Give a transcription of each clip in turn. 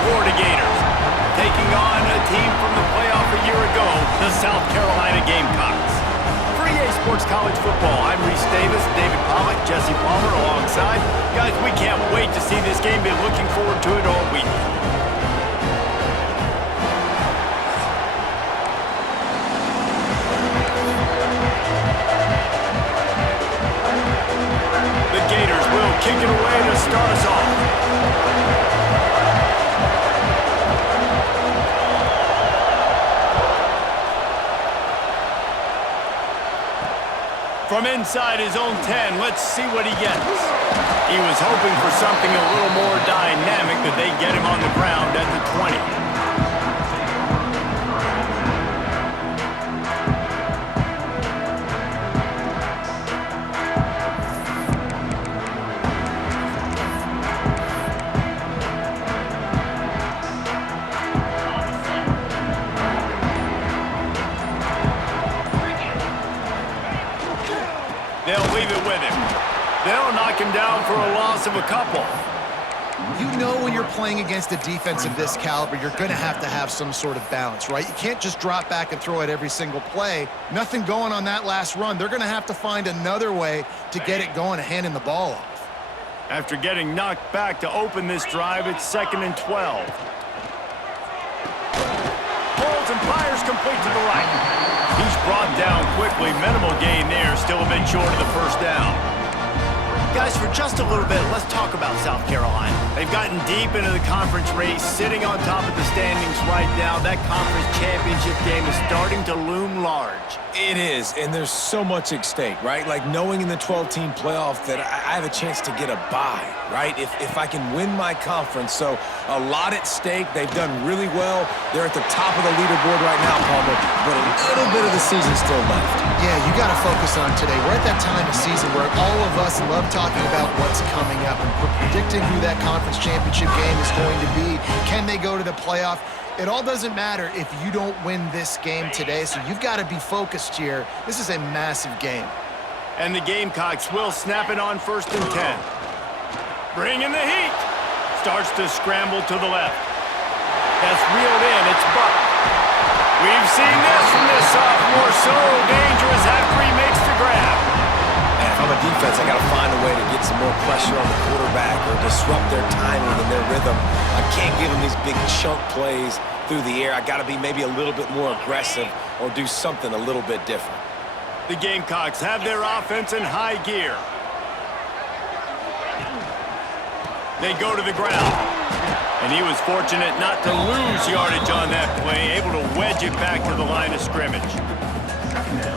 Florida Gators, taking on a team from the playoff a year ago, the South Carolina Gamecocks. For EA Sports College Football, I'm Reese Davis, David Pollack, Jesse Palmer alongside. Guys, we can't wait to see this game. Been looking forward to it all week. The Gators will kick it away to start us off. From inside his own 10, let's see what he gets. He was hoping for something a little more dynamic, but they get him on the ground at the 20. They'll leave it with him. They'll knock him down for a loss of a couple. You know when you're playing against a defense of this caliber, you're going to have some sort of balance, right? You can't just drop back and throw it every single play. Nothing going on that last run. They're going to have to find another way to get it going and handing the ball off. After getting knocked back to open this drive, it's 2nd and 12. Pulls and fires complete to the right. He's brought down quickly. Minimal gain there. Still a bit short of the first down. Guys, for just a little bit, let's talk about South Carolina. They've gotten deep into the conference race, sitting on top of the standings right now. That conference championship game is starting to loom large. It is, and there's so much at stake, right? Like knowing in the 12-team playoff that I have a chance to get a bye, right? If I can win my conference. So a lot at stake. They've done really well. They're at the top of the leaderboard right now, Palmer, but a little bit of the season still left. Yeah, you got to focus on today. We're at that time of season where all of us love talking about what's coming up and predicting who that conference championship game is going to be. Can they go to the playoff? It all doesn't matter if you don't win this game today, so you've got to be focused here. This is a massive game. And the Gamecocks will snap it on 1st and 10. Bring in the heat. Starts to scramble to the left. That's reeled in. It's Buck. We've seen this from this sophomore. So dangerous after he makes the grab. And if I'm a defense, I got to find a way to get some more pressure on the quarterback or disrupt their timing and their rhythm. I can't give them these big chunk plays through the air. I got to be maybe a little bit more aggressive or do something a little bit different. The Gamecocks have their offense in high gear. They go to the ground. And he was fortunate not to lose yardage on that play, able to wedge it back to the line of scrimmage.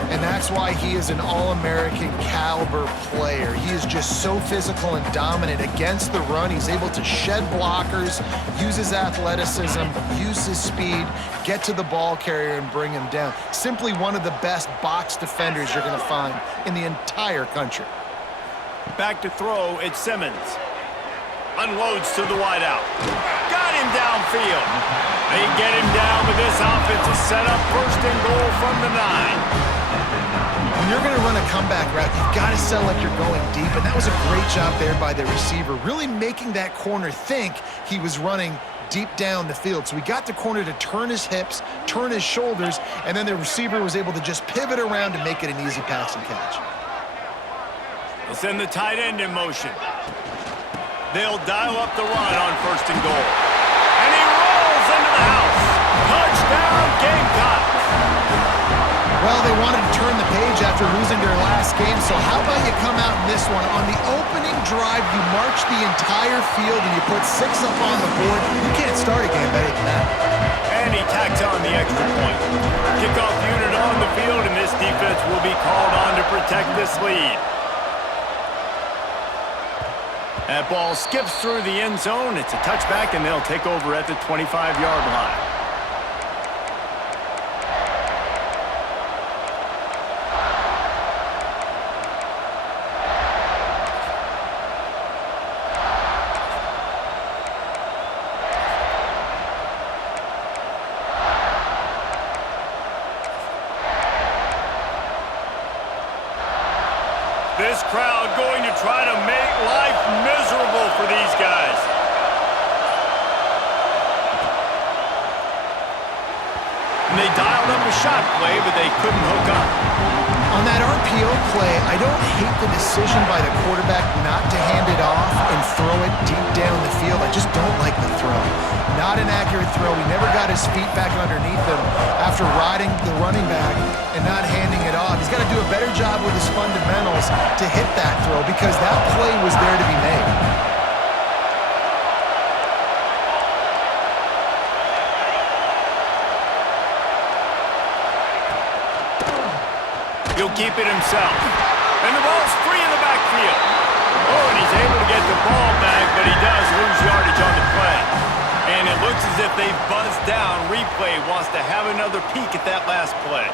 And that's why he is an All-American caliber player. He is just so physical and dominant against the run. He's able to shed blockers, use his athleticism, use his speed, get to the ball carrier and bring him down. Simply one of the best box defenders you're going to find in the entire country. Back to throw, it's Simmons. Unloads to the wideout. Got him downfield. They get him down, but this offense is set up 1st and goal from the 9. When you're going to run a comeback route, you've got to sell like you're going deep, and that was a great job there by the receiver, really making that corner think he was running deep down the field. So we got the corner to turn his hips, turn his shoulders, and then the receiver was able to just pivot around and make it an easy pass and catch. They'll send the tight end in motion. They'll dial up the run on 1st and goal. And he rolls into the house. Touchdown, Gamecocks. Well, they wanted to turn the page after losing their last game, so how about you come out in this one? On the opening drive, you march the entire field and you put 6 up on the board. You can't start a game better than that. And he tacks on the extra point. Kickoff unit on the field, and this defense will be called on to protect this lead. That ball skips through the end zone. It's a touchback, and they'll take over at the 25-yard line. This crowd going to try to make life miserable for these guys. And they dialed up a shot play, but they couldn't hook up. On that RPO play, I don't hate the decision by the quarterback not to hand it off and throw it deep down the field. I just don't like the throw. Not an accurate throw. He never got his feet back underneath him after riding the running back and not handing it off. He's got to do a better job with his fundamentals to hit that throw because that play was there to be made. He'll keep it himself. And the ball's free in the backfield. Oh, and he's able to get the ball back, but he does lose yardage on the play. And it looks as if they've buzzed down. Replay wants to have another peek at that last play.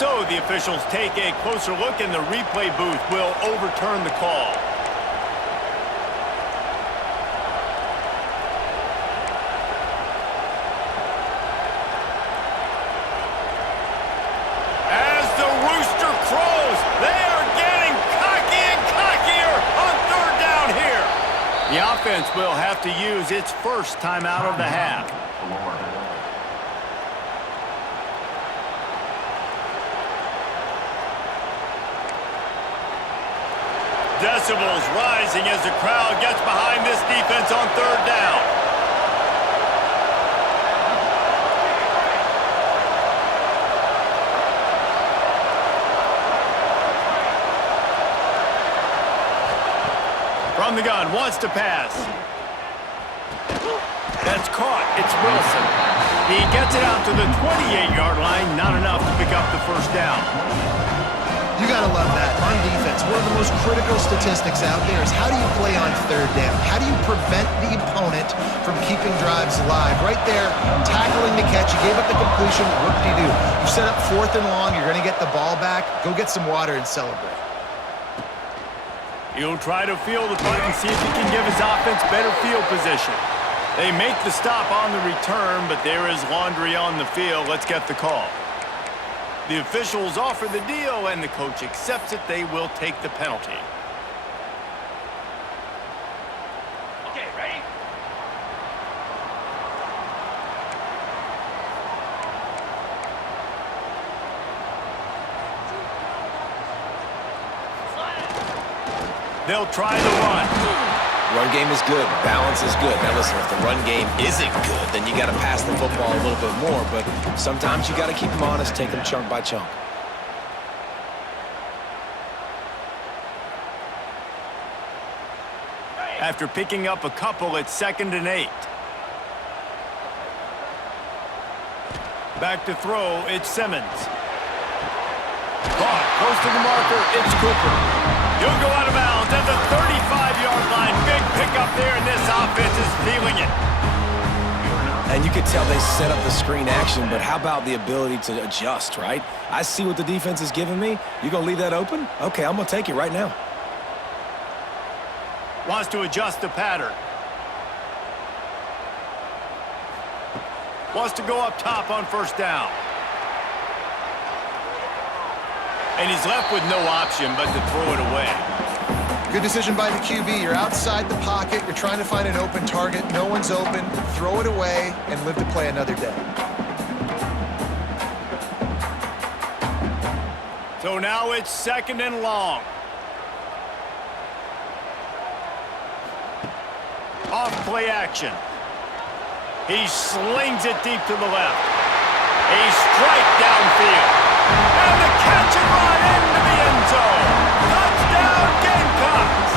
So the officials take a closer look, and the replay booth will overturn the call. The offense will have to use its first timeout of the half. Decibels rising as the crowd gets behind this defense on third down. From the gun, wants to pass. That's caught. It's Wilson. He gets it out to the 28-yard line. Not enough to pick up the first down. You got to love that. On defense, one of the most critical statistics out there is how do you play on third down? How do you prevent the opponent from keeping drives alive? Right there, tackling the catch. You gave up the completion. Whoop-de-doo. You set up 4th and long. You're going to get the ball back. Go get some water and celebrate. He'll try to feel the punt and see if he can give his offense better field position. They make the stop on the return, but there is laundry on the field. Let's get the call. The officials offer the deal, and the coach accepts it. They will take the penalty. Okay, ready? They'll try the run. Run game is good. Balance is good. Now listen, if the run game isn't good, then you got to pass the football a little bit more. But sometimes you got to keep them honest, take them chunk by chunk. After picking up a couple, it's 2nd and 8. Back to throw, it's Simmons. Caught, close to the marker, it's Cooper. He'll go out of bounds at the 35-yard line. Big pickup there, and this offense is feeling it. And you could tell they set up the screen action, but how about the ability to adjust, right? I see what the defense is giving me. You gonna leave that open? Okay, I'm gonna take it right now. Wants to adjust the pattern. Wants to go up top on first down. And he's left with no option but to throw it away. Good decision by the QB. You're outside the pocket. You're trying to find an open target. No one's open. Throw it away and live to play another day. So now it's 2nd and long. Off play action. He slings it deep to the left. A strike downfield. And the catch and run into the end zone. Touchdown, Gamecocks.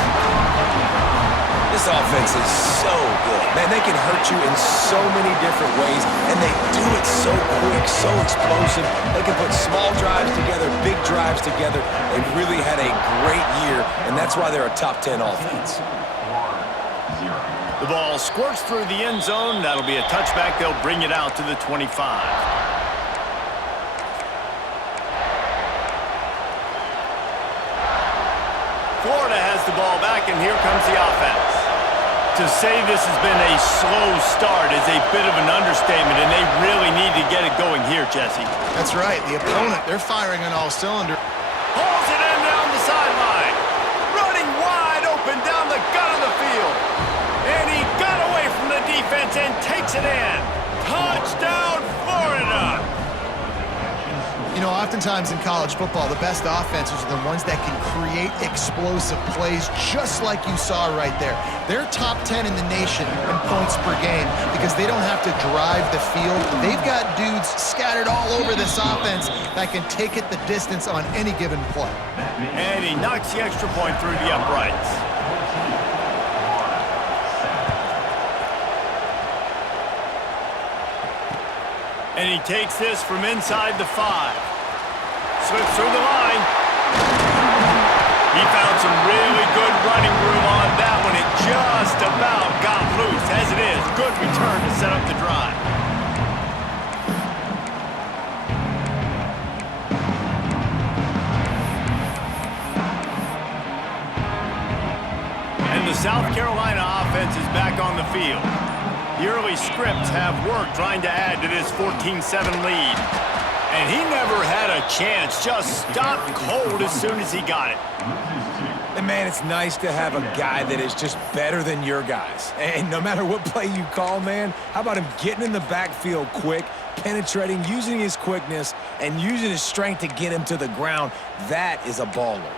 This offense is so good. Man, they can hurt you in so many different ways, and they do it so quick, so explosive. They can put small drives together, big drives together. They've really had a great year, and that's why they're a top 10 offense. The ball squirts through the end zone. That'll be a touchback. They'll bring it out to the 25. Florida has the ball back, and here comes the offense. To say this has been a slow start is a bit of an understatement, and they really need to get it going here, Jesse. That's right. The opponent, they're firing on all cylinders. Pulls it in down the sideline. Running wide open down the gut of the field. Touchdown, Florida! You know, oftentimes in college football, the best offenses are the ones that can create explosive plays, just like you saw right there. They're top 10 in the nation in points per game because they don't have to drive the field. They've got dudes scattered all over this offense that can take it the distance on any given play. And he knocks the extra point through the uprights. And he takes this from inside the 5. Slips through the line. He found some really good running room on that one. It just about got loose. As it is, good return to set up the drive. And the South Carolina offense is back on the field. The early scripts have worked trying to add to this 14-7 lead. And he never had a chance, just stopped cold as soon as he got it. And man, it's nice to have a guy that is just better than your guys. And no matter what play you call, man, how about him getting in the backfield quick, penetrating, using his quickness, and using his strength to get him to the ground? That is a baller.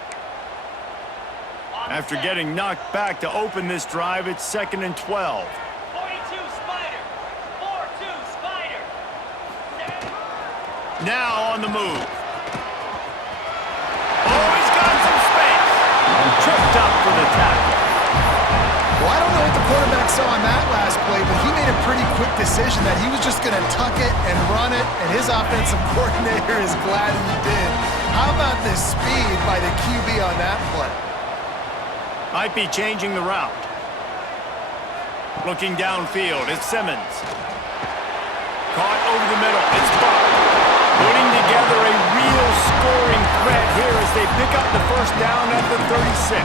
After getting knocked back to open this drive, it's 2nd and 12. Now on the move. Oh, he's got some space. Tripped up for the tackle. Well, I don't know what the quarterback saw on that last play, but he made a pretty quick decision that he was just going to tuck it and run it, and his offensive coordinator is glad he did. How about the speed by the QB on that play? Might be changing the route. Looking downfield, it's Simmons. Caught over the middle, it's Buck. Putting together a real scoring threat here as they pick up the first down at the 36.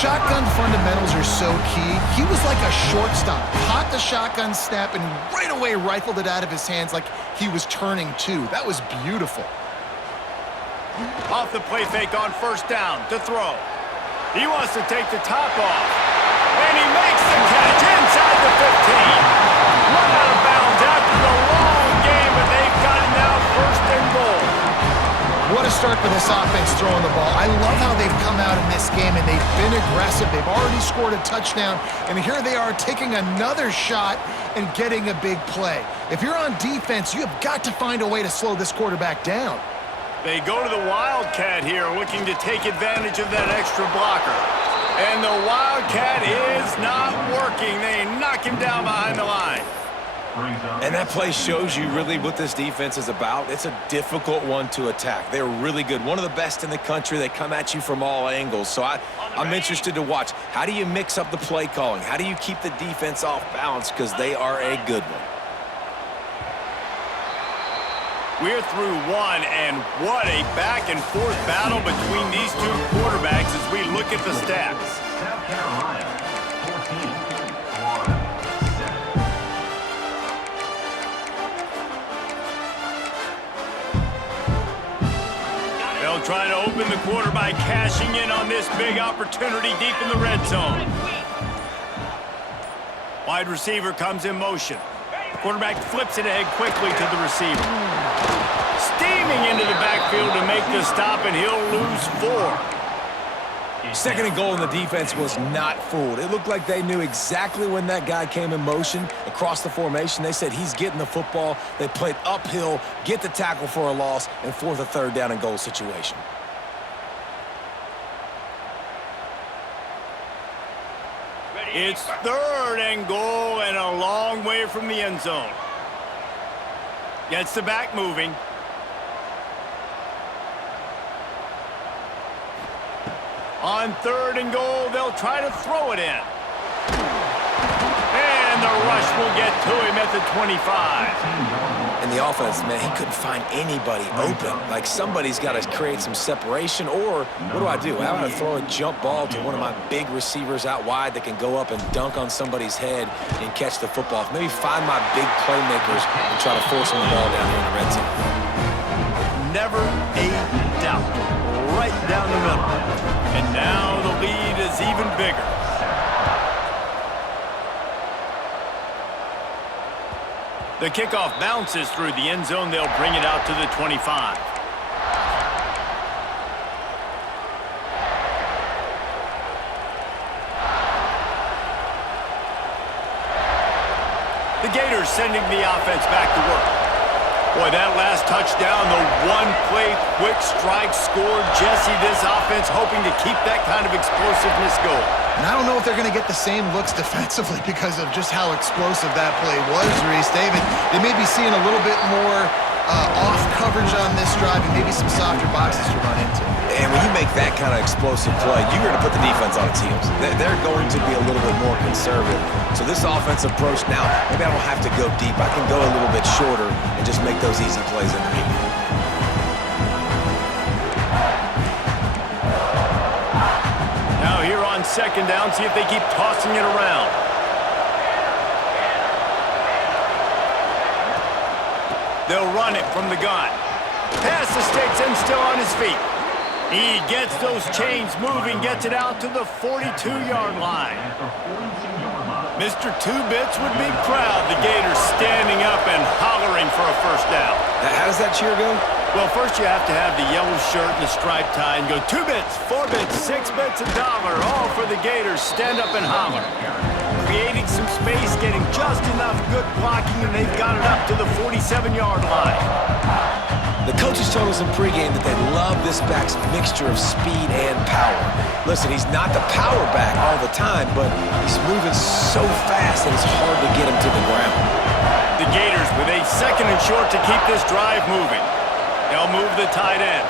Shotgun fundamentals are so key. He was like a shortstop. Caught the shotgun snap and right away rifled it out of his hands like he was turning two. That was beautiful. Off the play fake on first down to throw. He wants to take the top off. And he makes the catch inside the 15. Run out of bounds after the long game, but they've got it now first and goal. What a start for this offense throwing the ball. I love how they've come out in this game, and they've been aggressive. They've already scored a touchdown, and here they are taking another shot and getting a big play. If you're on defense, you have got to find a way to slow this quarterback down. They go to the Wildcat here, looking to take advantage of that extra blocker. And the Wildcat is not working. They knock him down behind the line. And that play shows you really what this defense is about. It's a difficult one to attack. They're really good. One of the best in the country. They come at you from all angles. So I'm interested to watch. How do you mix up the play calling? How do you keep the defense off balance? Because they are a good one. We're through one, and what a back-and-forth battle between these two quarterbacks as we look at the stats. South Carolina, 14, Florida, 7. They'll try to open the quarter by cashing in on this big opportunity deep in the red zone. Wide receiver comes in motion. Quarterback flips it ahead quickly to the receiver. Steaming into the backfield to make the stop, and he'll lose 4. 2nd and goal, and the defense was not fooled. It looked like they knew exactly when that guy came in motion across the formation. They said he's getting the football. They played uphill, get the tackle for a loss, and force a 3rd down and goal situation. It's 3rd and goal and a long way from the end zone. Gets the back moving. On 3rd and goal, they'll try to throw it in. And the rush will get to him at the 25. And the offense, man, he couldn't find anybody open. Like, somebody's got to create some separation, or what do? How about I throw a jump ball to one of my big receivers out wide that can go up and dunk on somebody's head and catch the football? Maybe find my big playmakers and try to force them the ball down here in the red zone. Never a doubt. Right down the middle. And now the lead is even bigger. The kickoff bounces through the end zone. They'll bring it out to the 25. The Gators sending the offense back to work. Boy, that last touchdown, the one-play quick strike score. Jesse, this offense hoping to keep that kind of explosiveness going. And I don't know if they're going to get the same looks defensively because of just how explosive that play was, Reese. David, they may be seeing a little bit more off coverage on this drive and maybe some softer boxes to run into. And when you make that kind of explosive play, you're going to put the defense on its heels. They're going to be a little bit more conservative. So this offensive approach now, maybe I don't have to go deep. I can go a little bit shorter and just make those easy plays underneath. Now here on second down, see if they keep tossing it around. They'll run it from the gun. Pass the sticks and still on his feet. He gets those chains moving, gets it out to the 42-yard line. Mr. Two Bits would be proud. The Gators standing up and hollering for a first down. How does that cheer go? Well, first you have to have the yellow shirt and the striped tie and go 2 bits, 4 bits, 6 bits, $1, all for the Gators. Stand up and holler. Creating some space, getting just enough good blocking, and they've got it up to the 47-yard line. The coaches told us in pregame that they love this back's mixture of speed and power. Listen, he's not the power back all the time, but he's moving so fast that it's hard to get him to the ground. The Gators with a second and short to keep this drive moving. They'll move the tight end.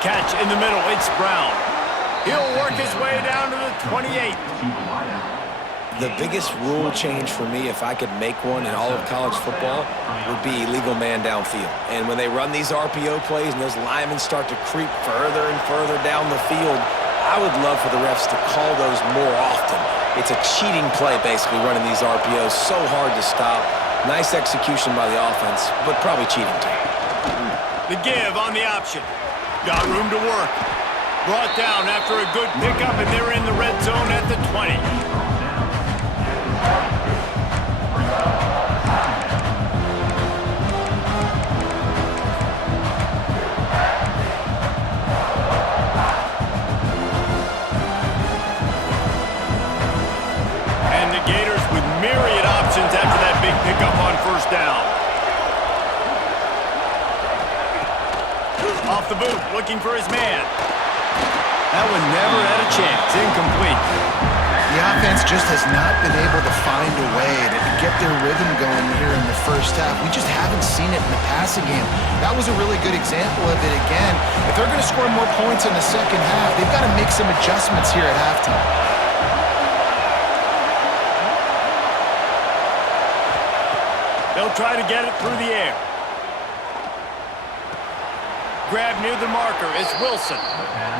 Catch in the middle, it's Brown. He'll work his way down to the 28. The biggest rule change for me, if I could make one in all of college football, would be illegal man downfield. And when they run these RPO plays and those linemen start to creep further and further down the field, I would love for the refs to call those more often. It's a cheating play, basically, running these RPOs. So hard to stop. Nice execution by the offense, but probably cheating too. The give on the option. Got room to work. Brought down after a good pickup, and they're in the red zone at the 20. And the Gators with myriad options after that big pickup on first down. Off the boot, looking for his man. That one never had a chance. Incomplete. The offense just has not been able to find a way to get their rhythm going here in the first half. We just haven't seen it in the passing game. That was a really good example of it again. If they're going to score more points in the second half, they've got to make some adjustments here at halftime. They'll try to get it through the air. Grab near the marker. It's Wilson.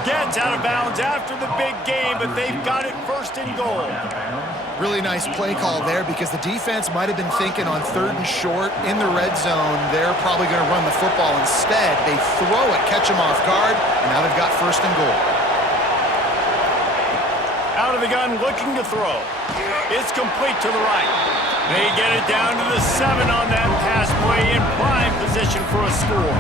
Gets out of bounds after the big game, but they've got it first and goal. Really nice play call there because the defense might have been thinking on third and short in the red zone. They're probably going to run the football. Instead, they throw it, catch them off guard, and now they've got first and goal. Out of the gun, looking to throw. It's complete to the right. They get it down to the 7 on that pass play in prime position for a score.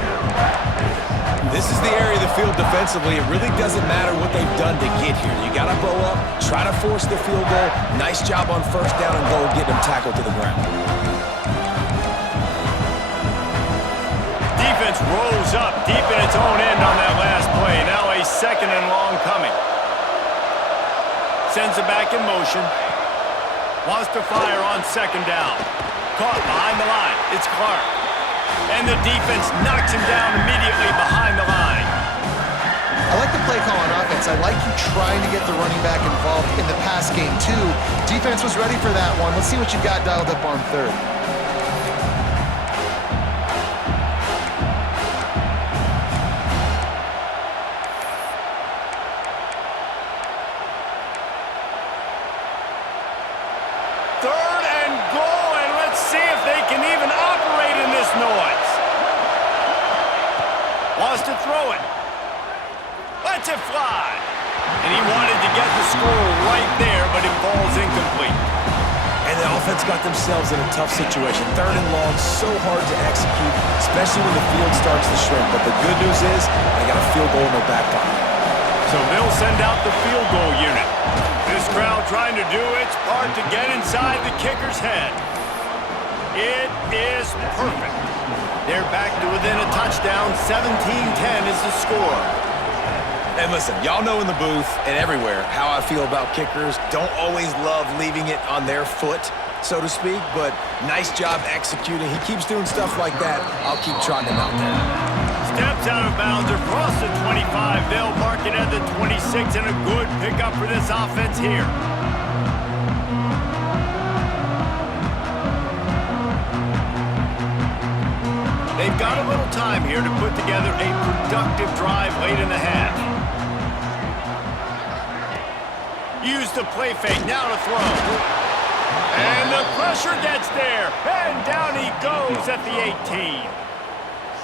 This is the area of the field defensively. It really doesn't matter what they've done to get here. You got to bow up, try to force the field goal. Nice job on first down and goal, getting them tackled to the ground. Defense rose up deep in its own end on that last play. Now a second and long coming. Sends it back in motion. Wants to fire on second down. Caught behind the line. It's Clark. And the defense knocks him down immediately behind the line. I like the play call on offense. I like you trying to get the running back involved in the pass game, too. Defense was ready for that one. Let's see what you've got dialed up on third. Third and goal, and let's see if they can even operate in this noise. Wants to throw it. Lets it fly. And he wanted to get the score right there, but it falls incomplete. And the offense got themselves in a tough situation. 3rd and long, so hard to execute, especially when the field starts to shrink. But the good news is they got a field goal in their back pocket. So they'll send out the field goal unit. This crowd trying to do its part to get inside the kicker's head. It is perfect. They're back to within a touchdown. 17-10 is the score. And listen, y'all know in the booth and everywhere how I feel about kickers. Don't always love leaving it on their foot, so to speak, but nice job executing. He keeps doing stuff like that. I'll keep trotting him out there. Steps out of bounds across the 25. They'll mark it at the 26, and a good pickup for this offense here. They've got a little time here to put together a productive drive late in the half. Use the play fake, now to throw. And the pressure gets there, and down he goes at the 18.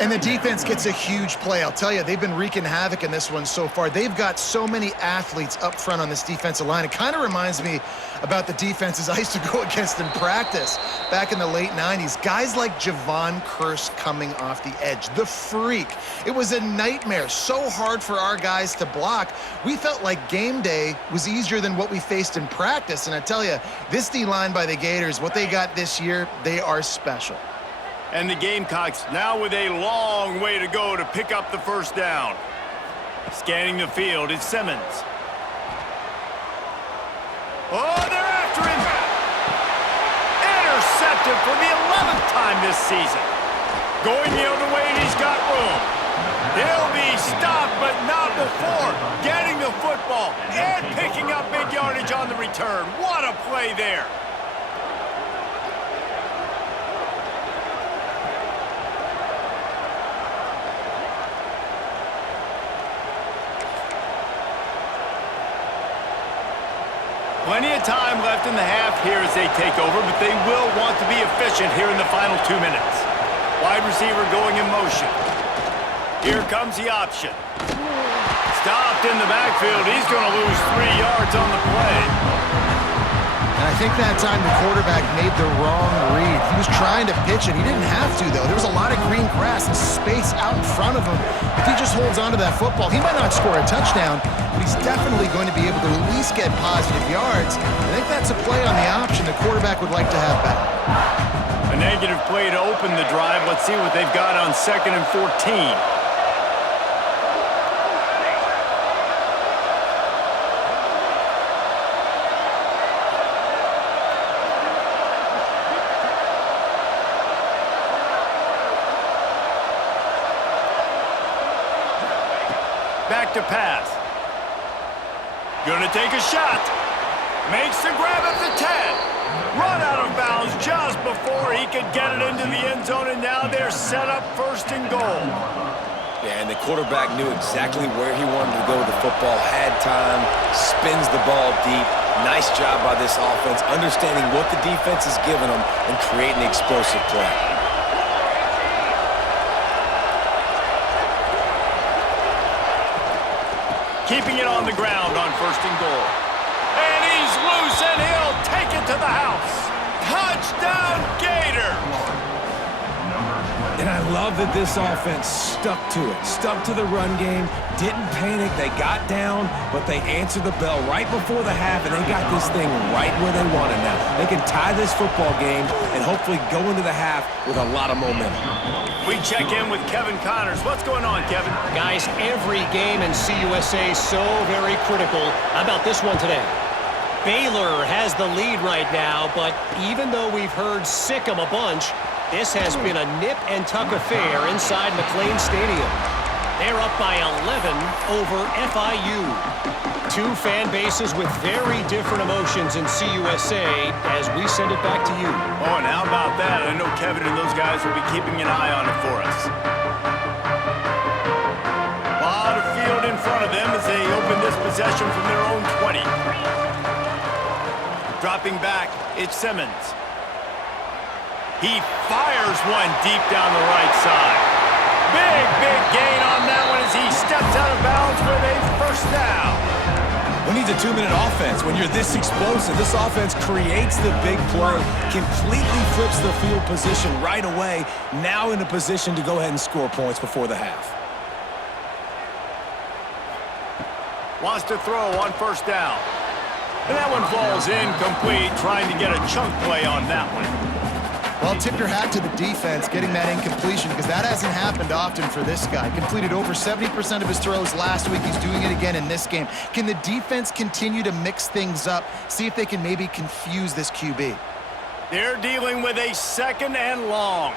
And the defense gets a huge play. I'll tell you, they've been wreaking havoc in this one so far. They've got so many athletes up front on this defensive line. It kind of reminds me about the defenses I used to go against in practice back in the late 90s. Guys like Javon Curse coming off the edge, the freak. It was a nightmare, so hard for our guys to block. We felt like game day was easier than what we faced in practice. And I tell you, this D-line by the Gators, what they got this year, they are special. And the Gamecocks now with a long way to go to pick up the first down. Scanning the field is Simmons. Oh, they're after him. Intercepted for the 11th time this season. Going the other way, and he's got room. He'll be stopped, but not before getting the football and picking up big yardage on the return. What a play there. Plenty of time left in the half here as they take over, but they will want to be efficient here in the final 2 minutes. Wide receiver going in motion. Here comes the option. Stopped in the backfield. He's going to lose 3 yards on the play. And I think that time the quarterback made the wrong read. He was trying to pitch it. He didn't have to, though. There was a lot of green grass and space out in front of him. If he just holds on to that football, he might not score a touchdown, but he's definitely going to be able to at least get positive yards. I think that's a play on the option the quarterback would like to have back. A negative play to open the drive. Let's see what they've got on 2nd and 14. Back to pass. Gonna take a shot. Makes the grab at the 10. Run out of bounds just before he could get it into the end zone, and now they're set up 1st and goal. Yeah, and the quarterback knew exactly where he wanted to go with the football, had time, spins the ball deep. Nice job by this offense, understanding what the defense is giving them and creating an explosive play. Keeping it on the ground on 1st and goal. And he's loose, and he'll take it to the house. Touchdown, Gators! And I love that this offense stuck to it, stuck to the run game, didn't panic. They got down, but they answered the bell right before the half, and they got this thing right where they want it now. They can tie this football game and hopefully go into the half with a lot of momentum. We check in with Kevin Connors. What's going on, Kevin? Guys, every game in CUSA is so very critical. How about this one today? Baylor has the lead right now, but even though we've heard sick 'em a bunch, this has been a nip-and-tuck affair inside McLean Stadium. They're up by 11 over FIU. 2 fan bases with very different emotions in CUSA as we send it back to you. Oh, and how about that? I know Kevin and those guys will be keeping an eye on it for us. A lot of field in front of them as they open this possession from their own 20. Dropping back, it's Simmons. He fires one deep down the right side. Big gain on that one as he steps out of bounds with a 1st down. Who needs a 2-minute offense when you're this explosive? This offense creates the big play, completely flips the field position right away, now in a position to go ahead and score points before the half. Wants to throw on first down. And that one falls incomplete, trying to get a chunk play on that one. Well, tip your hat to the defense getting that incompletion because that hasn't happened often for this guy. Completed over 70% of his throws last week. He's doing it again in this game. Can the defense continue to mix things up, see if they can maybe confuse this QB? They're dealing with a second and long.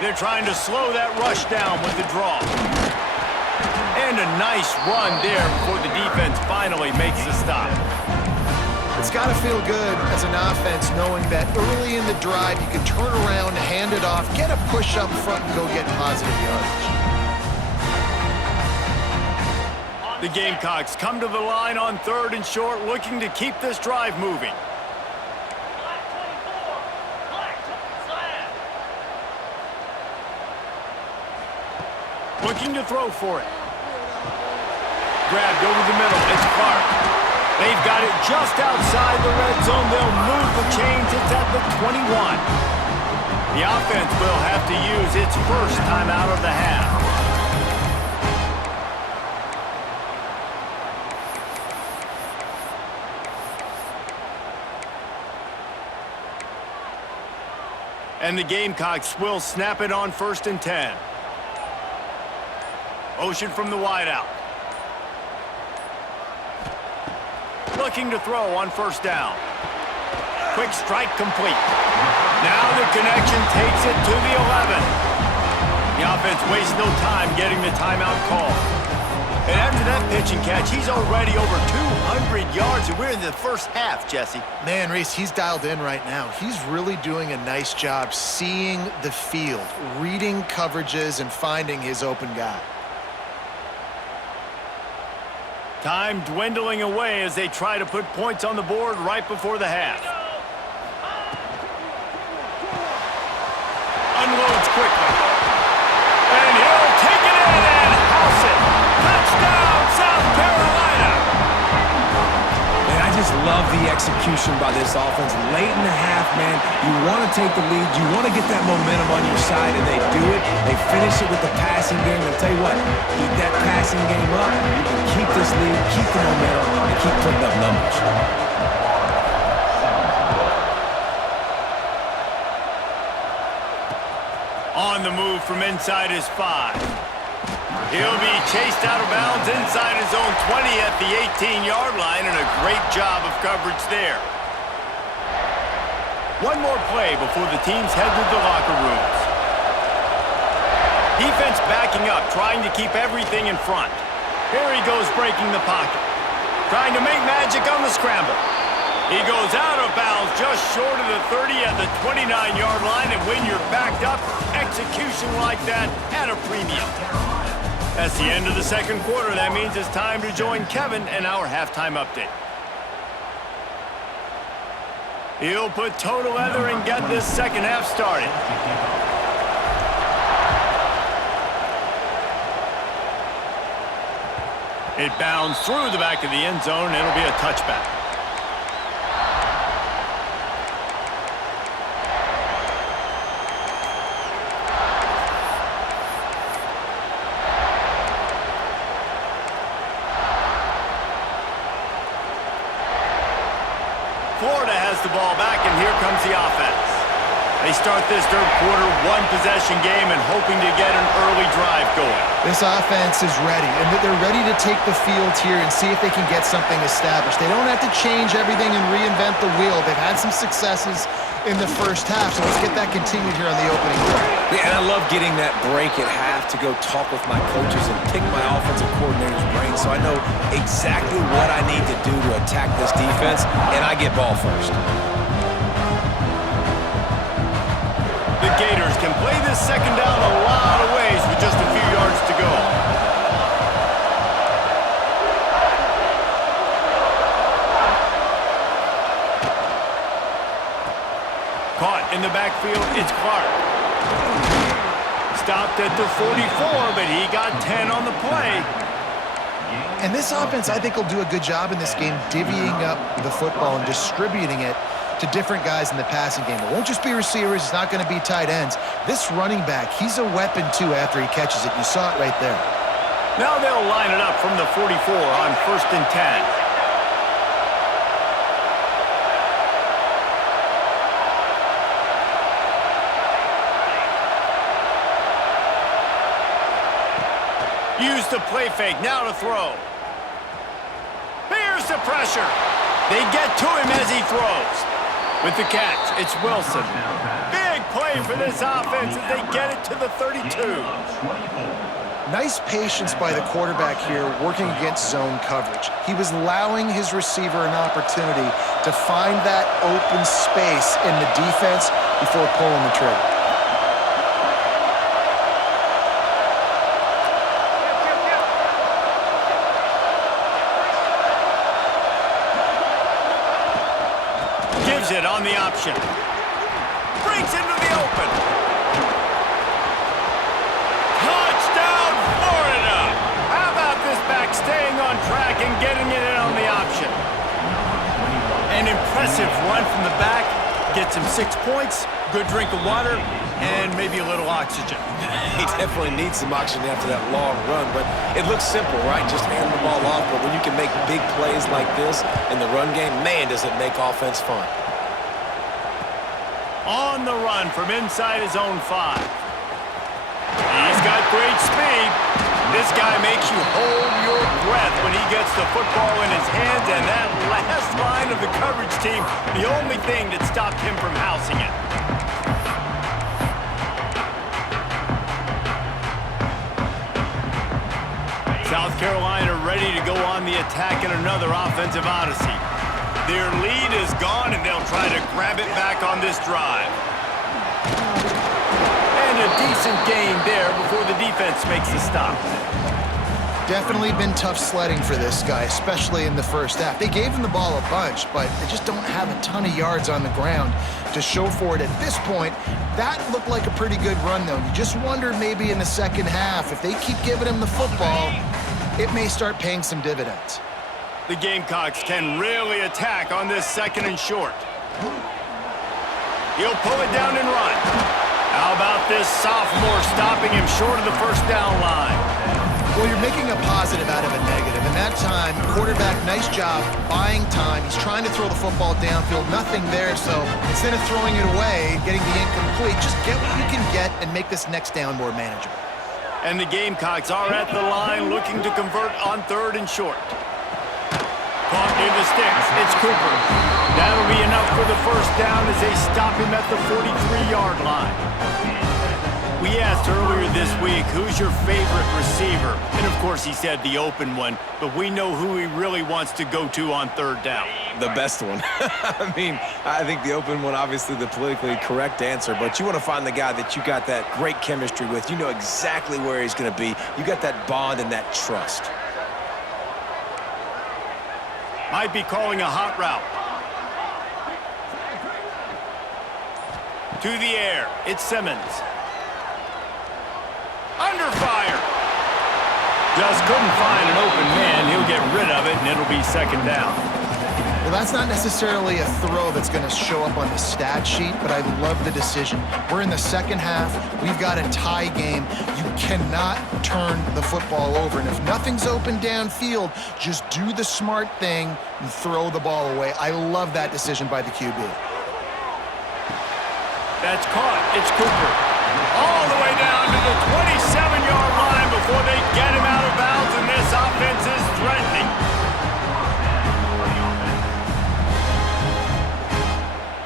They're trying to slow that rush down with the draw. And a nice run there before the defense finally makes the stop. It's got to feel good as an offense knowing that early in the drive you can turn around, hand it off, get a push up front, and go get positive yardage. The Gamecocks come to the line on 3rd and short, looking to keep this drive moving. Looking to throw for it. Grabbed over the middle. It's Clark. They've got it just outside the red zone. They'll move the chains. It's at the 21. The offense will have to use its first timeout of the half. And the Gamecocks will snap it on 1st and 10. Motion from the wideout. Looking to throw on first down. Quick strike complete. Now the connection takes it to the 11. The offense wastes no time getting the timeout call. And after that pitch and catch, he's already over 200 yards, and we're in the first half, Jesse. Man, Reese, he's dialed in right now. He's really doing a nice job seeing the field, reading coverages, and finding his open guy. Time dwindling away as they try to put points on the board right before the half. Unloads quickly. And he'll take it in and house it. Touchdown, South Carolina! Man, I just love the execution by this offense. Late in the half, man, you want to take the lead. You want to get that momentum on your side, and they do it. They finish it with the passing game. I'll tell you what, keep that passing game up. You can keep this lead, keep the momentum, and keep putting up numbers. On the move from inside his 5. He'll be chased out of bounds inside his own 20 at the 18-yard line, and a great job of coverage there. One more play before the teams head to the locker rooms. Defense backing up, trying to keep everything in front. Here he goes breaking the pocket. Trying to make magic on the scramble. He goes out of bounds just short of the 30 at the 29-yard line, and when you're backed up, execution like that at a premium. That's the end of the second quarter. That means it's time to join Kevin and our halftime update. He'll put toe to leather and get this second half started. It bounds through the back of the end zone, and it'll be a touchback. Florida has the ball back, and here comes the offense. They start this third quarter one-possession game and hoping to get an early drive going. This offense is ready, and they're ready to take the field here and see if they can get something established. They don't have to change everything and reinvent the wheel. They've had some successes in the first half, so let's get that continued here on the opening drive. Yeah, and I love getting that break at half to go talk with my coaches and pick my offensive coordinator's brain so I know exactly what I need to do to attack this defense, and I get ball first. The Gators can play this second down a lot of ways with just a few yards to go. Caught in the backfield, it's Clark. Stopped at the 44, but he got 10 on the play. And this offense, I think, will do a good job in this game divvying up the football and distributing it to different guys in the passing game. It won't just be receivers. It's not going to be tight ends. This running back, he's a weapon, too, after he catches it. You saw it right there. Now they'll line it up from the 44 on 1st and 10. Use the play fake, now to throw. Here's the pressure. They get to him as he throws. With the catch, it's Wilson. Big play for this offense as they get it to the 32. Nice patience by the quarterback here working against zone coverage. He was allowing his receiver an opportunity to find that open space in the defense before pulling the trigger. Gives it on the option. Brings into the open. Touchdown, Florida! How about this back staying on track and getting it in on the option? An impressive run from the back. Gets him 6 points, good drink of water, and maybe a little oxygen. He definitely needs some oxygen after that long run, but it looks simple, right? Just hand the ball off, but when you can make big plays like this in the run game, man, does it make offense fun. On the run from inside his own 5. He's got great speed. This guy makes you hold your breath when he gets the football in his hands, and that last line of the coverage team, the only thing that stopped him from housing it. South Carolina ready to go on the attack in another offensive odyssey. Their lead is gone, and they'll try to grab it back on this drive. And a decent gain there before the defense makes the stop. Definitely been tough sledding for this guy, especially in the first half. They gave him the ball a bunch, but they just don't have a ton of yards on the ground to show for it at this point. That looked like a pretty good run, though. You just wondered maybe in the second half, if they keep giving him the football, it may start paying some dividends. The Gamecocks can really attack on this 2nd and short. He'll pull it down and run. How about this sophomore stopping him short of the first down line? Well, you're making a positive out of a negative, and that time, quarterback, nice job, buying time. He's trying to throw the football downfield, nothing there, so instead of throwing it away, getting the incomplete, just get what you can get and make this next down more manageable. And the Gamecocks are at the line looking to convert on 3rd and short. Caught near the sticks, it's Cooper. That'll be enough for the first down as they stop him at the 43-yard line. We asked earlier this week, who's your favorite receiver? And of course he said the open one, but we know who he really wants to go to on 3rd down. The best one. I mean, I think the open one, obviously the politically correct answer, but you want to find the guy that you got that great chemistry with. You know exactly where he's going to be. You got that bond and that trust. Might be calling a hot route. To the air, it's Simmons. Under fire. Just couldn't find an open man. He'll get rid of it, and it'll be 2nd down. Well, that's not necessarily a throw that's going to show up on the stat sheet, but I love the decision. We're in the second half. We've got a tie game. You cannot turn the football over. And if nothing's open downfield, just do the smart thing and throw the ball away. I love that decision by the QB. That's caught. It's Cooper. All the way down to the 27-yard line before they get him out of bounds, and this offense is threatening.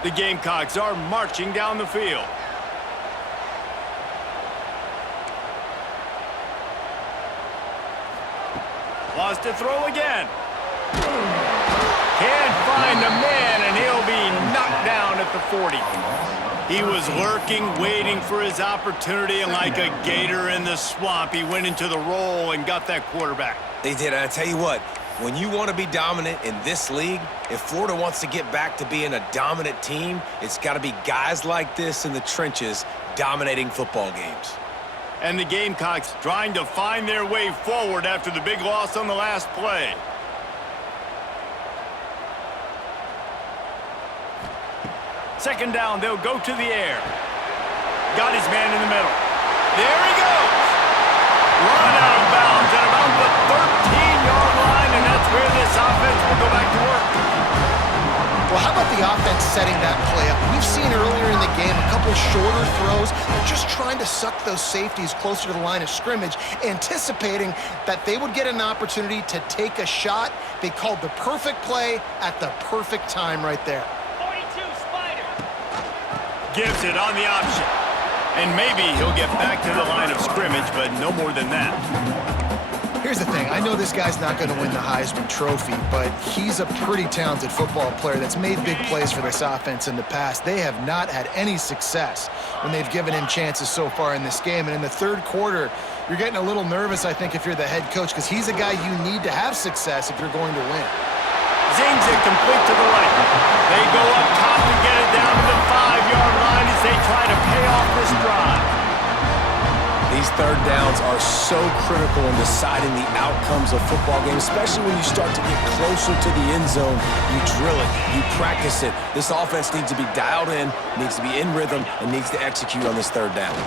The Gamecocks are marching down the field. Wants to throw again. Can't find the man, and he'll be knocked down at the 40. He was lurking, waiting for his opportunity, and like a gator in the swamp, he went into the roll and got that quarterback. They did. I tell you what, when you want to be dominant in this league, if Florida wants to get back to being a dominant team, it's got to be guys like this in the trenches dominating football games. And the Gamecocks trying to find their way forward after the big loss on the last play. Second down, they'll go to the air. Got his man in the middle. There he goes. Run out of bounds at about the 13-yard line, and that's where this offense will go back to work. Well, how about the offense setting that play up? We've seen earlier in the game a couple shorter throws. They're just trying to suck those safeties closer to the line of scrimmage, anticipating that they would get an opportunity to take a shot. They called the perfect play at the perfect time right there. 42, Spider. Gives it on the option. And maybe he'll get back to the line of scrimmage, but no more than that. Here's the thing. I know this guy's not going to win the Heisman Trophy, but he's a pretty talented football player that's made big plays for this offense in the past. They have not had any success when they've given him chances so far in this game. And in the third quarter, you're getting a little nervous, I think, if you're the head coach, because he's a guy you need to have success if you're going to win. Zings it complete to the right. They go up top to get it down to the 5-yard line as they try to pay off this drive. These third downs are so critical in deciding the outcomes of football games, especially when you start to get closer to the end zone. You drill it, you practice it. This offense needs to be dialed in, needs to be in rhythm, and needs to execute on this third down.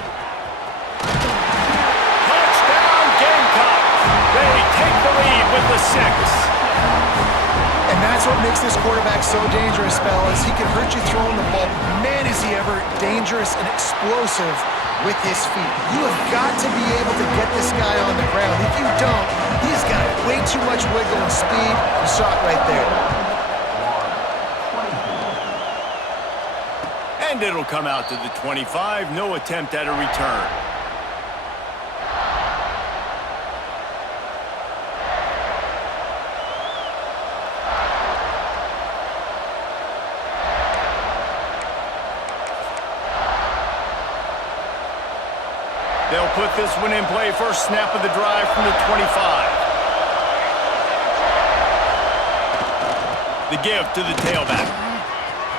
Touchdown, Gamecocks! They take the lead with the 6. And that's what makes this quarterback so dangerous, fellas. He can hurt you throwing the ball. Man, is he ever dangerous and explosive with his feet. You have got to be able to get this guy on the ground. If you don't, he's got way too much wiggle and speed. You saw it right there. And it'll come out to the 25. No attempt at a return. They'll put this one in play. First snap of the drive from the 25. The give to the tailback.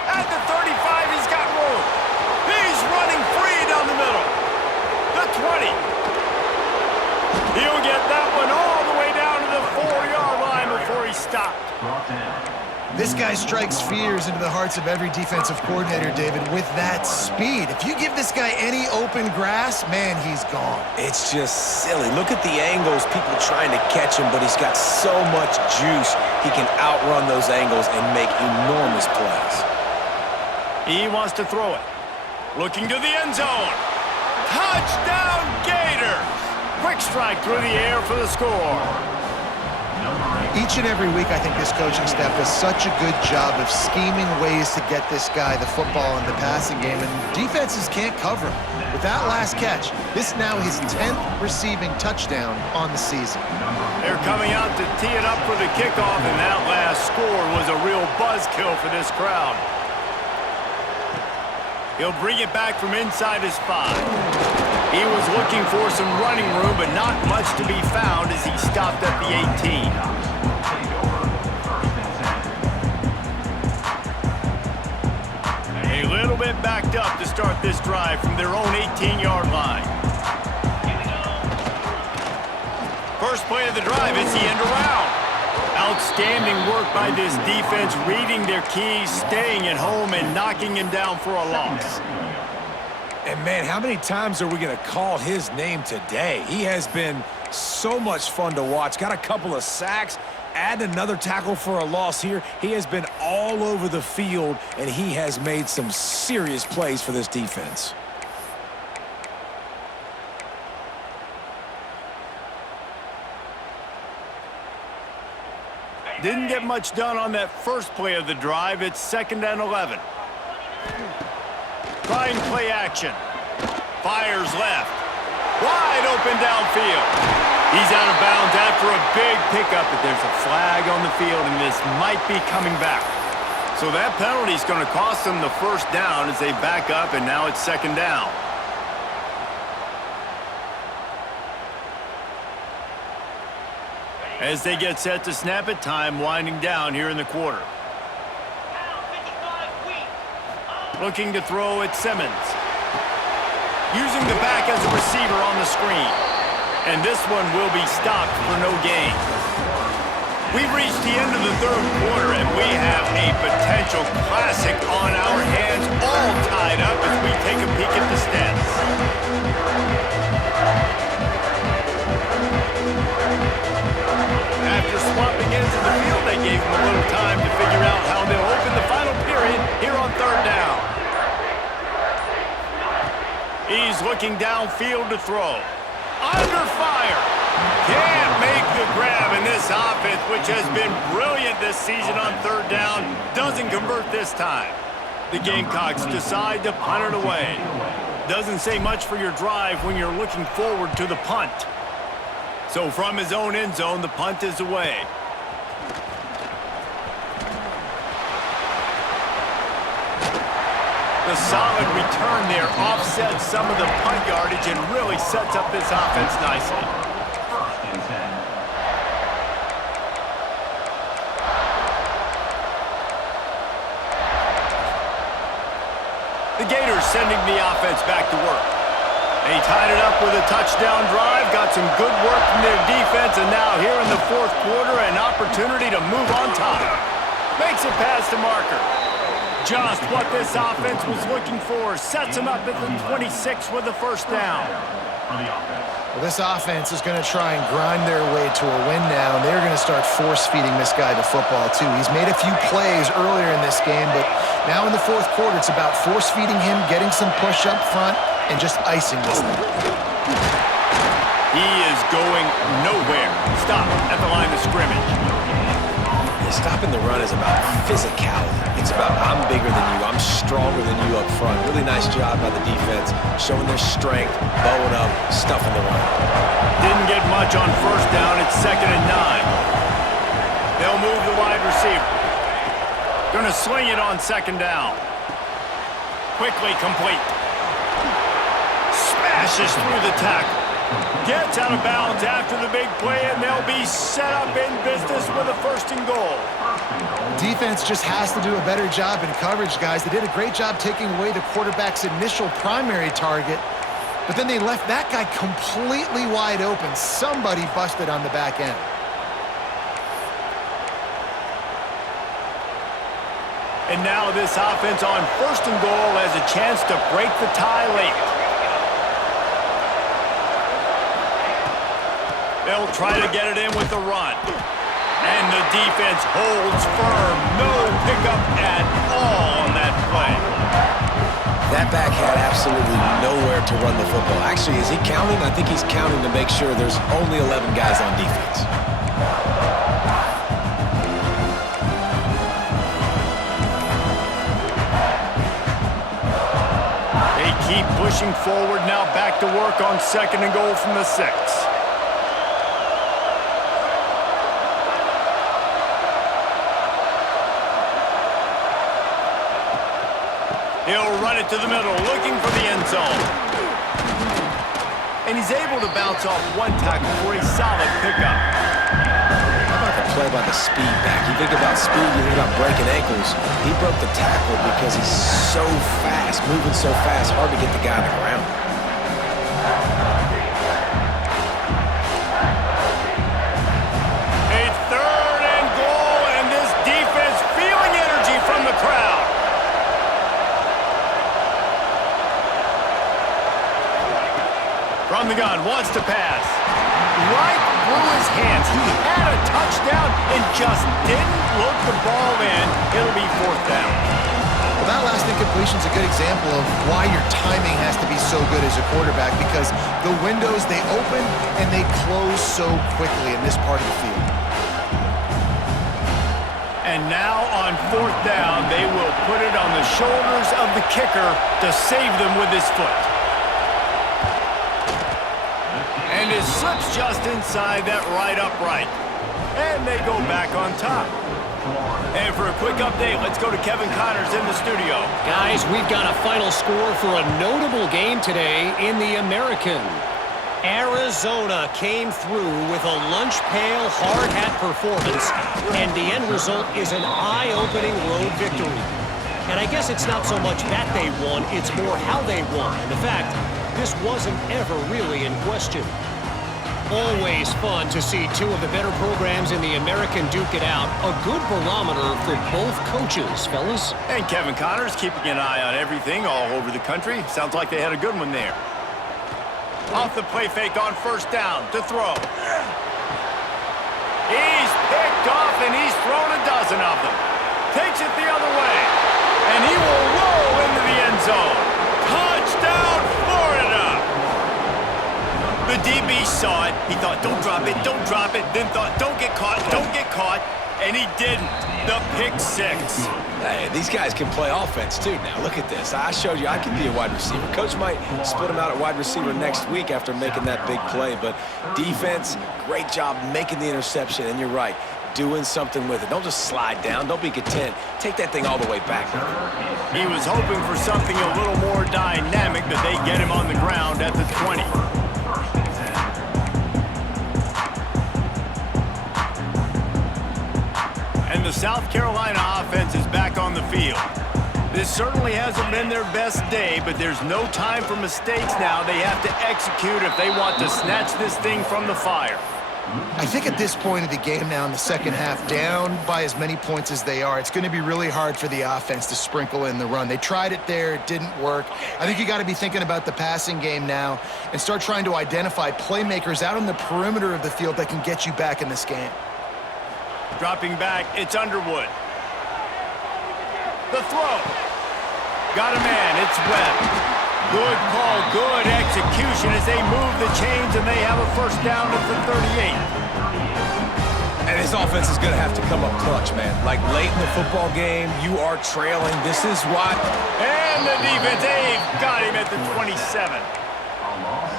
At the 35, he's got room. He's running free down the middle. The 20. He'll get that one all the way down to the 4-yard line before he stopped. This guy strikes fears into the hearts of every defensive coordinator, David, with that speed. If you give this guy any open grass, man, he's gone. It's just silly. Look at the angles, people trying to catch him, but he's got so much juice. He can outrun those angles and make enormous plays. He wants to throw it. Looking to the end zone. Touchdown, Gators! Quick strike through the air for the score. Each and every week, I think this coaching staff does such a good job of scheming ways to get this guy the football in the passing game, and defenses can't cover him. With that last catch, this now his 10th receiving touchdown on the season. They're coming out to tee it up for the kickoff, and that last score was a real buzzkill for this crowd. He'll bring it back from inside his 5. He was looking for some running room, but not much to be found as he stopped at the 18. A little bit backed up to start this drive from their own 18-yard line. First play of the drive, it's the end around. Outstanding work by this defense, reading their keys, staying at home, and knocking him down for a loss. And, man, how many times are we going to call his name today? He has been so much fun to watch. Got a couple of sacks, add another tackle for a loss here. He has been all over the field, and he has made some serious plays for this defense. Didn't get much done on that first play of the drive. It's 2nd and 11. Trying play action. Fires left. Wide open downfield. He's out of bounds after a big pickup, but there's a flag on the field, and this might be coming back. So that penalty is going to cost them the first down as they back up, and now it's 2nd down. As they get set to snap it, time winding down here in the quarter. Looking to throw at Simmons. using the back as a receiver on the screen. And this one will be stopped for no gain. We've reached the end of the third quarter, and we have a potential classic on our hands, all tied up as we take a peek at the stats. After swapping into the field, they gave him a little time to figure out how they'll open the final period here on third down. He's looking downfield to throw. Under fire. Can't make the grab, and this offense, which has been brilliant this season on third down, doesn't convert this time. The Gamecocks decide to punt it away. Doesn't say much for your drive when you're looking forward to the punt. So from his own end zone, the punt is away. The solid return there offsets some of the punt yardage and really sets up this offense nicely. First and 10. The Gators sending the offense back to work. They tied it up with a touchdown drive, got some good work from their defense, and now here in the fourth quarter, an opportunity to move on top. Makes it past the marker. Just what this offense was looking for. Sets them up at the 26 with the first down. For the offense. Well, this offense is going to try and grind their way to a win now, and they're going to start force-feeding this guy the football, too. He's made a few plays earlier in this game, but now in the fourth quarter, it's about force-feeding him, getting some push up front, and just icing this thing. He is going nowhere. Stop at the line of scrimmage. Stopping the run is about physicality. It's about I'm bigger than you, I'm stronger than you up front. Really nice job by the defense, showing their strength, bowing up, stuffing the run. Didn't get much on first down. It's 2nd and 9. They'll move the wide receiver. Gonna sling it on 2nd down. Quickly complete. Smashes through the tackle. Gets out of bounds after the big play, and they'll be set up in business with a 1st and goal. Defense just has to do a better job in coverage, guys. They did a great job taking away the quarterback's initial primary target, but then they left that guy completely wide open. Somebody busted on the back end. And now this offense on 1st and goal has a chance to break the tie late. They'll try to get it in with the run. And the defense holds firm. No pickup at all on that play. That back had absolutely nowhere to run the football. Actually, is he counting? I think he's counting to make sure there's only 11 guys on defense. They keep pushing forward now, back to work on 2nd and goal from the 6. He'll run it to the middle, looking for the end zone. And he's able to bounce off one tackle for a solid pickup. How about the play by the speed back? You think about speed, you think about breaking ankles. He broke the tackle because he's so fast, moving so fast, hard to get the guy on the ground. A 3rd and goal, and this defense feeling energy from the crowd. From the gun, wants to pass. Right through his hands. He had a touchdown and just didn't look the ball in. It'll be 4th down. Well, that last incompletion is a good example of why your timing has to be so good as a quarterback, because the windows, they open and they close so quickly in this part of the field. And now on 4th down, they will put it on the shoulders of the kicker to save them with his foot. And it slips just inside that right upright. And they go back on top. And for a quick update, let's go to Kevin Connors in the studio. Guys, we've got a final score for a notable game today in the American. Arizona came through with a lunch pail hard hat performance, and the end result is an eye-opening road victory. And I guess it's not so much that they won, it's more how they won. And the fact this wasn't ever really in question. Always fun to see two of the better programs in the American duke it out. A good barometer for both coaches, fellas. And Kevin Connors keeping an eye on everything all over the country. Sounds like they had a good one there. Off the play fake on first down to throw. He's picked off and he's thrown a dozen of them. Takes it the other way. And he will roll into the end zone. Touchdown, Florida! The DB saw it. He thought, don't drop it, don't drop it. Then thought, don't get caught, don't get caught. And he didn't. The pick six. Hey, these guys can play offense, too. Now, look at this. I showed you I can be a wide receiver. Coach might split him out at wide receiver next week after making that big play. But defense, great job making the interception. And you're right, doing something with it. Don't just slide down. Don't be content. Take that thing all the way back. He was hoping for something a little more dynamic, but they get him on the ground at the 20. And the South Carolina offense is back on the field. This certainly hasn't been their best day, but there's no time for mistakes now. They have to execute if they want to snatch this thing from the fire. I think at this point of the game now in the second half, down by as many points as they are, it's going to be really hard for the offense to sprinkle in the run. They tried it there. It didn't work. I think you got to be thinking about the passing game now and start trying to identify playmakers out on the perimeter of the field that can get you back in this game. Dropping back, it's Underwood. The throw. Got a man, it's Webb. Good call, good execution as they move the chains and they have a first down at the 38. And this offense is going to have to come up clutch, man. Like late in the football game, you are trailing. This is why. And the defense, they've got him at the 27.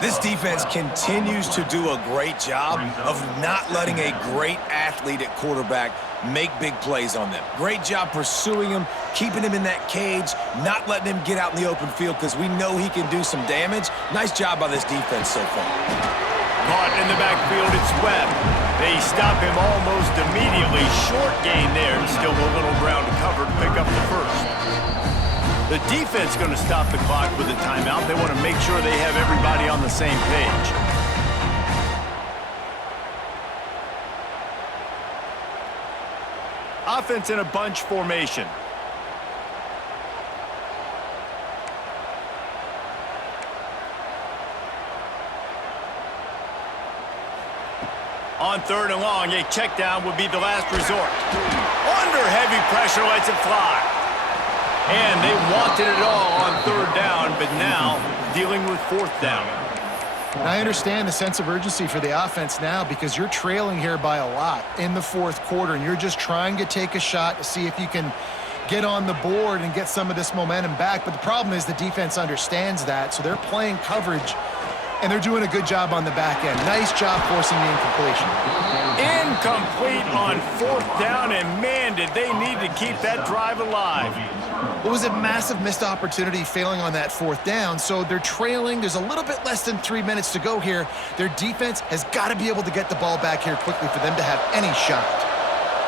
This defense continues to do a great job of not letting a great athlete at quarterback make big plays on them. Great job pursuing him, keeping him in that cage, not letting him get out in the open field because we know he can do some damage. Nice job by this defense so far. Caught in the backfield, it's Webb. They stop him almost immediately. Short gain there, and still a little ground to cover to pick up the first. The defense going to stop the clock with a timeout. They want to make sure they have everybody on the same page. Offense in a bunch formation. On third and long, a check down would be the last resort. Under heavy pressure, lets it fly. And they wanted it all on third down, but now dealing with fourth down. And I understand the sense of urgency for the offense now because you're trailing here by a lot in the fourth quarter, and you're just trying to take a shot to see if you can get on the board and get some of this momentum back. But the problem is the defense understands that, so they're playing coverage, and they're doing a good job on the back end. Nice job forcing the incompletion. Incomplete on fourth down, and man, did they need to keep that drive alive. It was a massive missed opportunity failing on that fourth down, so they're trailing. There's a little bit less than 3 minutes to go here. Their defense has got to be able to get the ball back here quickly for them to have any shot.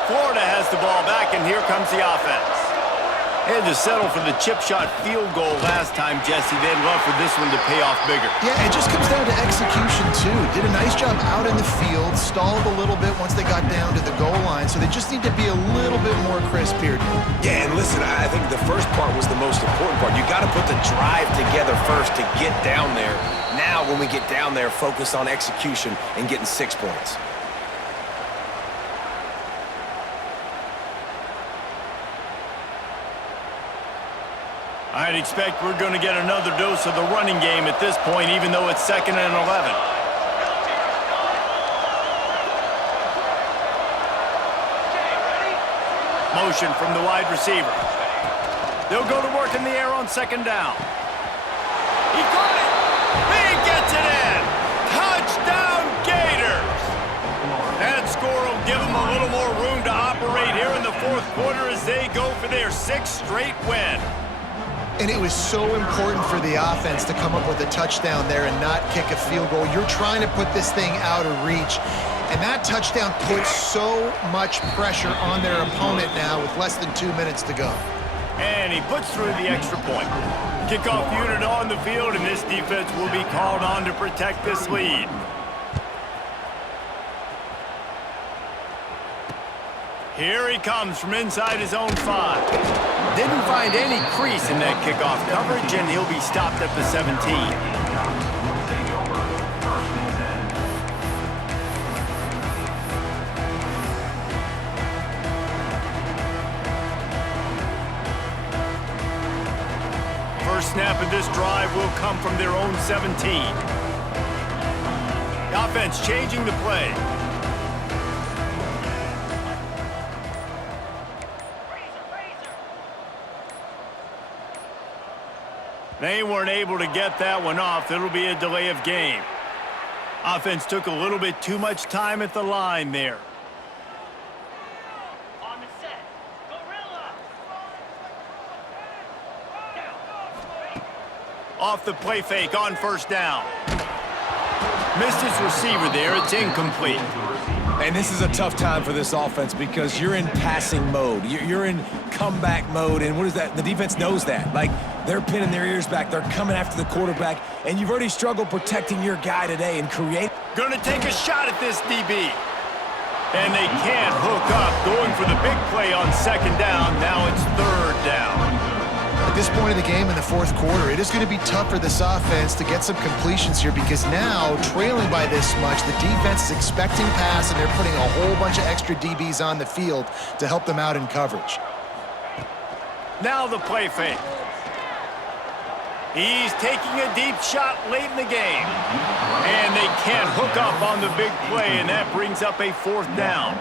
Florida has the ball back, and here comes the offense. They had to settle for the chip shot field goal last time, Jesse. They'd love for this one to pay off bigger. Yeah, it just comes down to execution, too. Did a nice job out in the field, stalled a little bit once they got down to the goal line, so they just need to be a little bit more crisp here. Yeah, and listen, I think the first part was the most important part. You got to put the drive together first to get down there. Now, when we get down there, focus on execution and getting 6 points. I'd expect we're going to get another dose of the running game at this point, even though it's 2nd and 11. Motion from the wide receiver. They'll go to work in the air on 2nd down. He caught it. He gets it in. Touchdown, Gators. That score will give them a little more room to operate here in the fourth quarter as they go for their 6th straight win. And it was so important for the offense to come up with a touchdown there and not kick a field goal. You're trying to put this thing out of reach. And that touchdown puts so much pressure on their opponent now with less than 2 minutes to go. And he puts through the extra point. Kickoff unit on the field, and this defense will be called on to protect this lead. Here he comes from inside his own 5. Didn't find any crease in that kickoff coverage, and he'll be stopped at the 17. First snap of this drive will come from their own 17. The offense changing the play. They weren't able to get that one off. It'll be a delay of game. Offense took a little bit too much time at the line there. On the set. Gorilla. Off the play fake on first down. Missed his receiver there. It's incomplete. And this is a tough time for this offense because you're in passing mode. You're in comeback mode, and what is that? The defense knows that. Like, they're pinning their ears back. They're coming after the quarterback, and you've already struggled protecting your guy today and create. Gonna take a shot at this DB. And they can't hook up. Going for the big play on second down. Now it's third down. At this point of the game in the fourth quarter, it is going to be tough for this offense to get some completions here because now, trailing by this much, the defense is expecting pass, and they're putting a whole bunch of extra DBs on the field to help them out in coverage. Now the play fake. He's taking a deep shot late in the game. And they can't hook up on the big play, and that brings up a fourth down.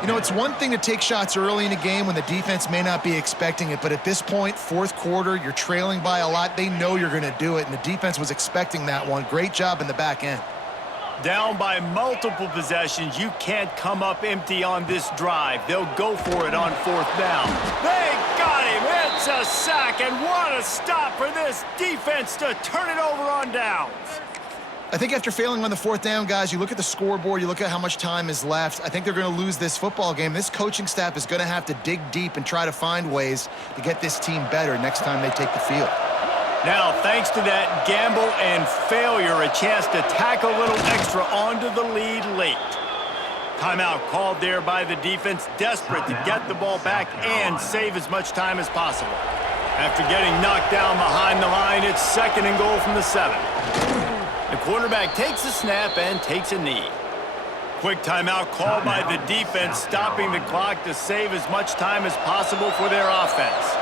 You know, it's one thing to take shots early in a game when the defense may not be expecting it, but at this point, fourth quarter, you're trailing by a lot. They know you're going to do it, and the defense was expecting that one. Great job in the back end. Down by multiple possessions, you can't come up empty on this drive. They'll go for it on fourth down. They got him. It's a sack, and what a stop for this defense to turn it over on downs. I think after failing on the fourth down, guys, you look at the scoreboard, you look at how much time is left. I think they're going to lose this football game. This coaching staff is going to have to dig deep and try to find ways to get this team better next time they take the field. Now, thanks to that gamble and failure, a chance to tack a little extra onto the lead late. Timeout called there by the defense, desperate to get the ball back and save as much time as possible. After getting knocked down behind the line, it's second and goal from the 7. The quarterback takes a snap and takes a knee. Quick timeout called by the defense, stopping the clock to save as much time as possible for their offense.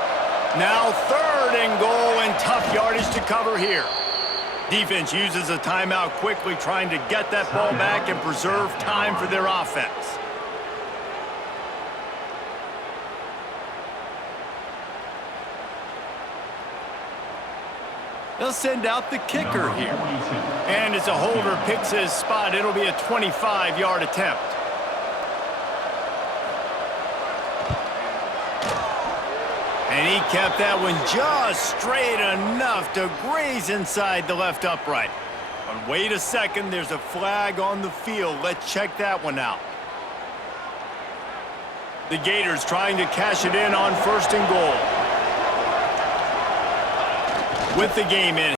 Now third and goal, and tough yardage to cover here. Defense uses a timeout quickly, trying to get that ball back and preserve time for their offense. They'll send out the kicker here. And as a holder picks his spot, it'll be a 25-yard attempt. And he kept that one just straight enough to graze inside the left upright. But wait a second, there's a flag on the field. Let's check that one out. The Gators trying to cash it in on first and goal. With the game in